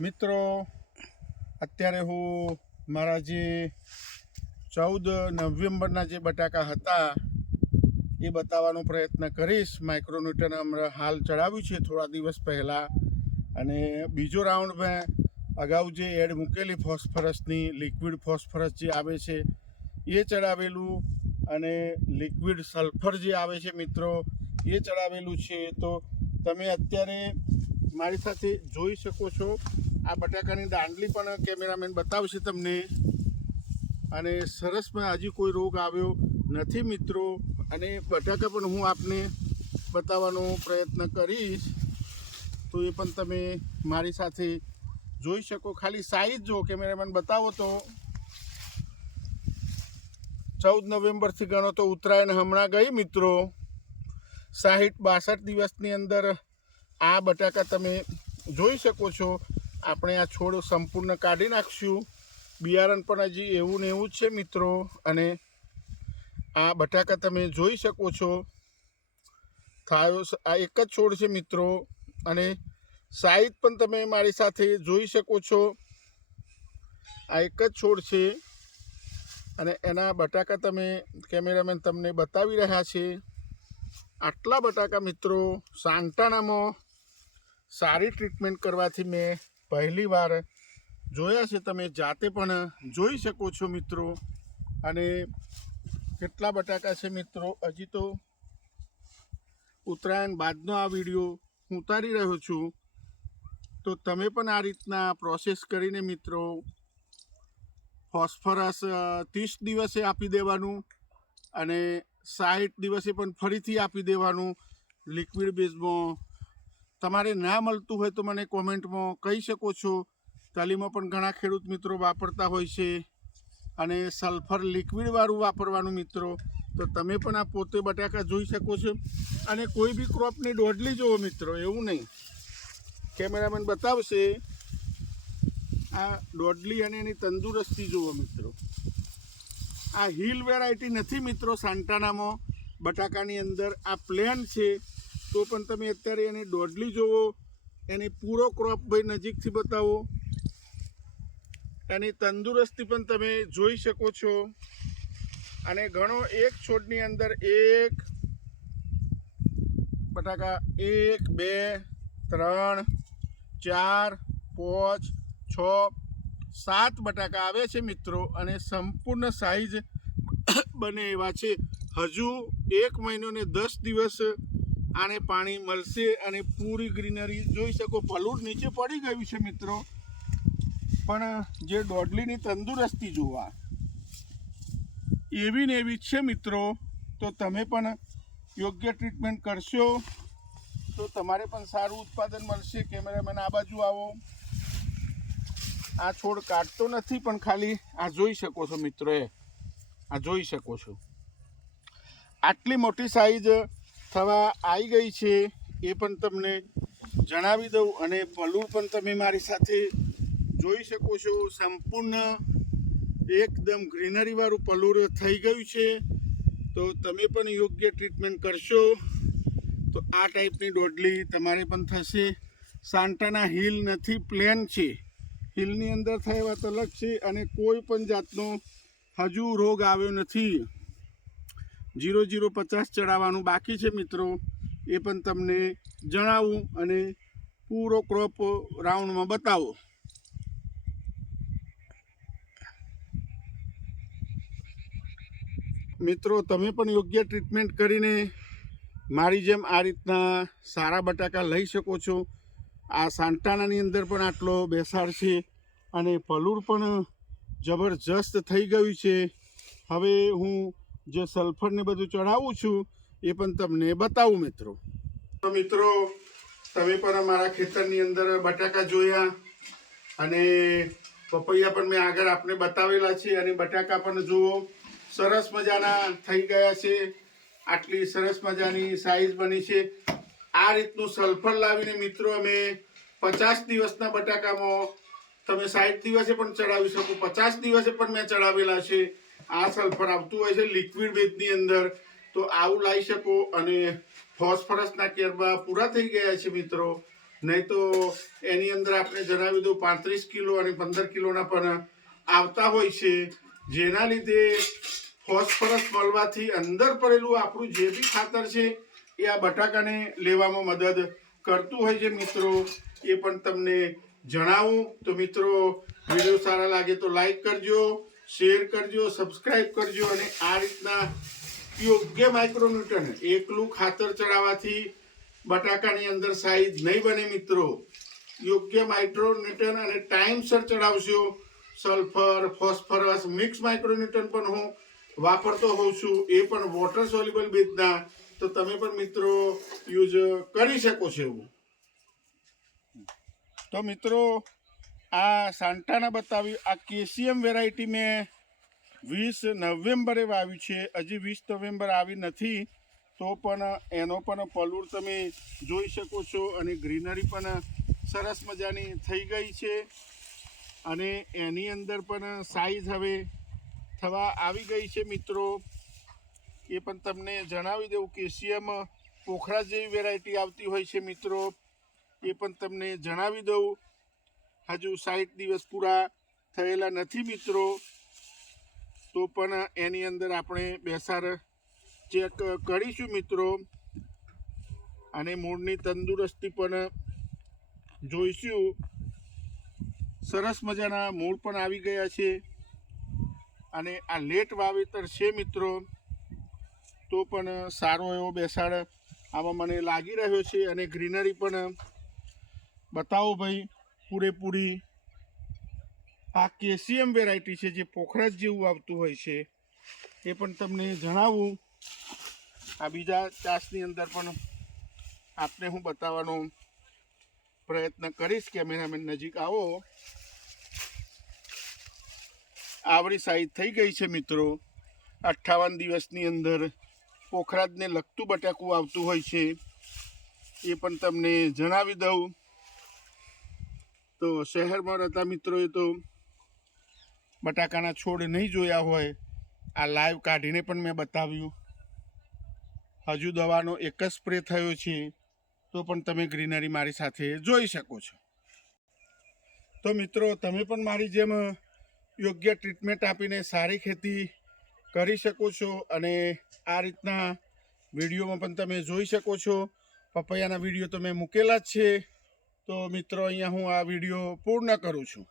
મિત્રો અત્યારે હું મારા જે 14 નવેમ્બરના જે બટાકા હતા એ બતાવવાનો પ્રયત્ન કરીશ. માઇક્રોન્યુટન હમણાં હાલ ચડાવ્યું છે થોડા દિવસ પહેલાં, અને બીજો રાઉન્ડ મેં અગાઉ જે એડ મૂકેલી ફોસ્ફરસની લિક્વિડ ફોસ્ફરસ જે આવે છે એ ચડાવેલું, અને લિક્વિડ સલ્ફર જે આવે છે મિત્રો એ ચડાવેલું છે. તો તમે અત્યારે મારી સાથે જોઈ શકો છો. આ બટાકાની દાંડલી પણ કેમેરામેન બતાવશે તમને, અને સરસમાં હજી કોઈ રોગ આવ્યો નથી મિત્રો. અને બટાકા પણ હું આપને બતાવવાનો પ્રયત્ન કરીશ, તો એ પણ તમે મારી સાથે જોઈ શકો. ખાલી સાઈઝ જો કેમેરામેન બતાવો તો 14 નવેમ્બરથી ગણો તો ઉત્તરાયણ હમણાં ગઈ મિત્રો. 60-62 દિવસની અંદર આ બટાકા તમે જોઈ શકો છો. આપણે આ છોડ સંપૂર્ણ કાઢી નાખશું. બિયારણ પણ હજી એવું ને એવું જ છે મિત્રો. અને આ બટાકા તમે જોઈ શકો છો. થાયો આ એક જ છોડ છે મિત્રો, અને સાઈઝ પણ તમે મારી સાથે જોઈ શકો છો. આ એક જ છોડ છે, અને એના બટાકા તમે કેમેરામેન તમને બતાવી રહ્યા છે. આટલા બટાકા મિત્રો સાંટાણામાં સારી ટ્રીટમેન્ટ કરવાથી મેં પહેલી વાર જોયા છે. તમે જાતે પણ જોઈ શકો છો મિત્રો. અને કેટલા બટાકા છે મિત્રો. હજી તો ઉત્તરાયણ બાદનો આ વિડીયો હું ઉતારી રહ્યો છું. તો તમે પણ આ રીતના પ્રોસેસ કરીને મિત્રો ફોસ્ફરસ 30 દિવસે આપી દેવાનું, અને 60 દિવસે પણ ફરીથી આપી દેવાનું લિક્વિડ બેઝમાં. તમારે ના મળતું હોય તો મને કોમેન્ટમાં કહી શકો છો. તાલીમાં પણ ઘણા ખેડૂત મિત્રો વાપરતા હોય છે, અને સલ્ફર લિક્વિડવાળું વાપરવાનું મિત્રો. તો તમે પણ આ પોતે બટાકા જોઈ શકો છો. અને કોઈ બી ક્રોપની દોડલી જુઓ મિત્રો, એવું નહીં. કેમેરામેન બતાવશે આ દોડલી અને એની તંદુરસ્તી જુઓ મિત્રો. આ હિલ વેરાયટી નથી મિત્રો. સાંટાણામાં બટાકાની અંદર આ પ્લેન છે, તો પણ તમે અત્યારે એની દોડલી જુઓ. એની પૂરો ક્રોપ ભાઈ નજીકથી બતાવો. એની તંદુરસ્તી પણ તમે જોઈ શકો છો. અને ઘણો એક છોડની અંદર એક બટાકા 1 2 3 4 5 6 7 બટાકા આવે છે મિત્રો. અને સંપૂર્ણ સાઈઝ બને એવા છે. હજુ 1 મહિનો ને 10 દિવસ આને પાણી મળશે, અને પૂરી ગ્રીનરી જોઈ શકો. પલુર નીચે પડી ગયું છે મિત્રો, પણ જે દોડલીની તંદુરસ્તી જોવા એવી ને એવી છે મિત્રો. તો તમે પણ યોગ્ય ટ્રીટમેન્ટ કરશો તો તમારે પણ સારું ઉત્પાદન મળશે. કેમેરામેન આ બાજુ આવો. આ છોડ કાઢતો નથી, પણ ખાલી આ જોઈ શકો છો મિત્રો. આ જોઈ શકો છો. આટલી મોટી સાઈઝ થવા આવી ગઈ છે એ પણ તમને જણાવી દઉં. અને પલુર પણ તમે મારી સાથે જોઈ શકો છો. સંપૂર્ણ એકદમ ગ્રીનરીવાળું પલુર થઈ ગયું છે. તો તમે પણ યોગ્ય ટ્રીટમેન્ટ કરશો તો આ ટાઈપની દોડલી તમારે પણ થશે. સાંટાના હિલ નથી, પ્લેન છે. હિલની અંદર થાય વાત અલગ છે. અને કોઈ પણ જાતનો હજુ રોગ આવ્યો નથી. 0-0-50 ચડાવવાનું બાકી છે મિત્રો. એ પણ તમને જણાવું, અને પૂરો ક્રોપ રાઉન્ડમાં બતાવો. મિત્રો તમે પણ યોગ્ય ટ્રીટમેન્ટ કરીને મારી જેમ આ રીતના સારા બટાકા લઈ શકો છો. આ સાંટાણાની અંદર પણ આટલો બેસાડ છે, અને પલુર પણ જબરજસ્ત થઈ ગયું છે. હવે હું જે સલ્ફરને બધું ચડાવું છું એ પણ તમને બતાવું મિત્રો. તો મિત્રો તમે પણ મારા ખેતરની અંદર બટાકા જોયા, અને પપૈયા પણ મેં આગળ આપને બતાવેલા છે. અને બટાકા પણ જુઓ સરસ મજાના થઈ ગયા છે. આટલી સરસ મજાની સાઈઝ બની છે. આ રીતનું સલ્ફર લાવીને મિત્રો અમે 50 દિવસના બટાકામાં તમે 60 દિવસે પણ ચડાવી શકો. 50 દિવસે પણ મેં ચડાવેલા છે. આ સલ્ફર આવતું હોય છે લિક્વિડ બેઝની અંદર. તો આવું લાવી શકો. અને ફોસ્ફરસના કેરબા પૂરા થઈ ગયા છે મિત્રો. નહીં તો એની અંદર આપણે જણાવી દઉં 35 કિલો અને 15 કિલોના પણ આવતા હોય છે, જેના લીધે ફોસ્ફરસ મળવાથી અંદર પડેલું આપણું જે બી ખાતર છે એ આ બટાકાને લેવામાં મદદ કરતું હોય છે મિત્રો. એ પણ તમને જણાવું. તો મિત્રો, વિડીયો સારા લાગે તો લાઈક કરજો, શેર કરજો, સબસ્ક્રાઈબ કરજો. અને આ રીતના યોગ્ય માઇક્રોન્યુટ્રન એકલું ખાતર ચડાવવાથી બટાકાની અંદર સાઈઝ નહીં બને મિત્રો. યોગ્ય માઇક્રોન્યુટ્રન અને ટાઈમસર ચડાવશો. સલ્ફર, ફોસ્ફરસ, મિક્સ માઇક્રોન્યુટ્રન પણ હું વાપરતો હોઉં છું, એ પણ વોટર સોલ્યુબલ બેઝના. તો તમે પણ મિત્રો યુઝ કરી શકો છો એવું. તો મિત્રો, આ સાન્ટાના બતાવ્યું આ કેસીએમ વેરાયટી મેં 20 નવેમ્બરે વાવ્યું છે. હજી 20 નવેમ્બર આવી નથી, તો પણ એનો પણ પલૂર તમે જોઈ શકો છો. અને ગ્રીનરી પણ સરસ મજાની થઈ ગઈ છે. અને એની અંદર પણ સાઈઝ હવે થવા આવી ગઈ છે મિત્રો. એ પણ તમને જણાવી દઉં. કેસીએમ પોખરા જેવી વેરાયટી આવતી હોય છે મિત્રો, એ પણ તમને જણાવી દઉં. હજુ 60 દિવસ પૂરા થયેલા નથી મિત્રો, તો પણ એની અંદર આપણે બેસાર ચેક કરીશું મિત્રો. અને મૂળની તંદુરસ્તી પણ જોઈશું. સરસ મજાના મૂળ પણ આવી ગયા છે. અને આ લેટ વાવેતર છે મિત્રો, તો પણ સારો એવો બેસાડ આમાં મને લાગી રહ્યો છે. અને ગ્રીનરી પણ બતાવો ભાઈ પૂરેપૂરી. આ કેસીએમ વેરાયટી છે, જે પોખરાજ જેવું આવતું હોય છે, એ પણ તમને જણાવું. આ બીજા ચાસની અંદર પણ આપને હું બતાવવાનો પ્રયત્ન કરીશ. કેમેરામેન નજીક આવો. આવડી સાઈઝ થઈ ગઈ છે મિત્રો. 58 દિવસની અંદર પોખરાજને લગતું બટાકું આવતું હોય છે, એ પણ તમને જણાવી દઉં. તો શહેરમાં રહેતા મિત્રોએ તો બટાકાના છોડ નહીં જોયા હોય, આ લાઈવ કાઢીને પણ મેં બતાવ્યું. હજુ દવાનો એક જ સ્પ્રે થયો છે, તો પણ તમે ગ્રીનરી મારી સાથે જોઈ શકો છો. તો મિત્રો, તમે પણ મારી જેમ યોગ્ય ટ્રીટમેન્ટ આપીને સારી ખેતી કરી શકો છો. અને આ રીતના વિડીયોમાં પણ તમે જોઈ શકો છો. પપૈયાના વિડીયો તો મેં મૂકેલા જ છે. તો મિત્રો, અહીંયા હું આ વિડીયો પૂર્ણ કરું છું.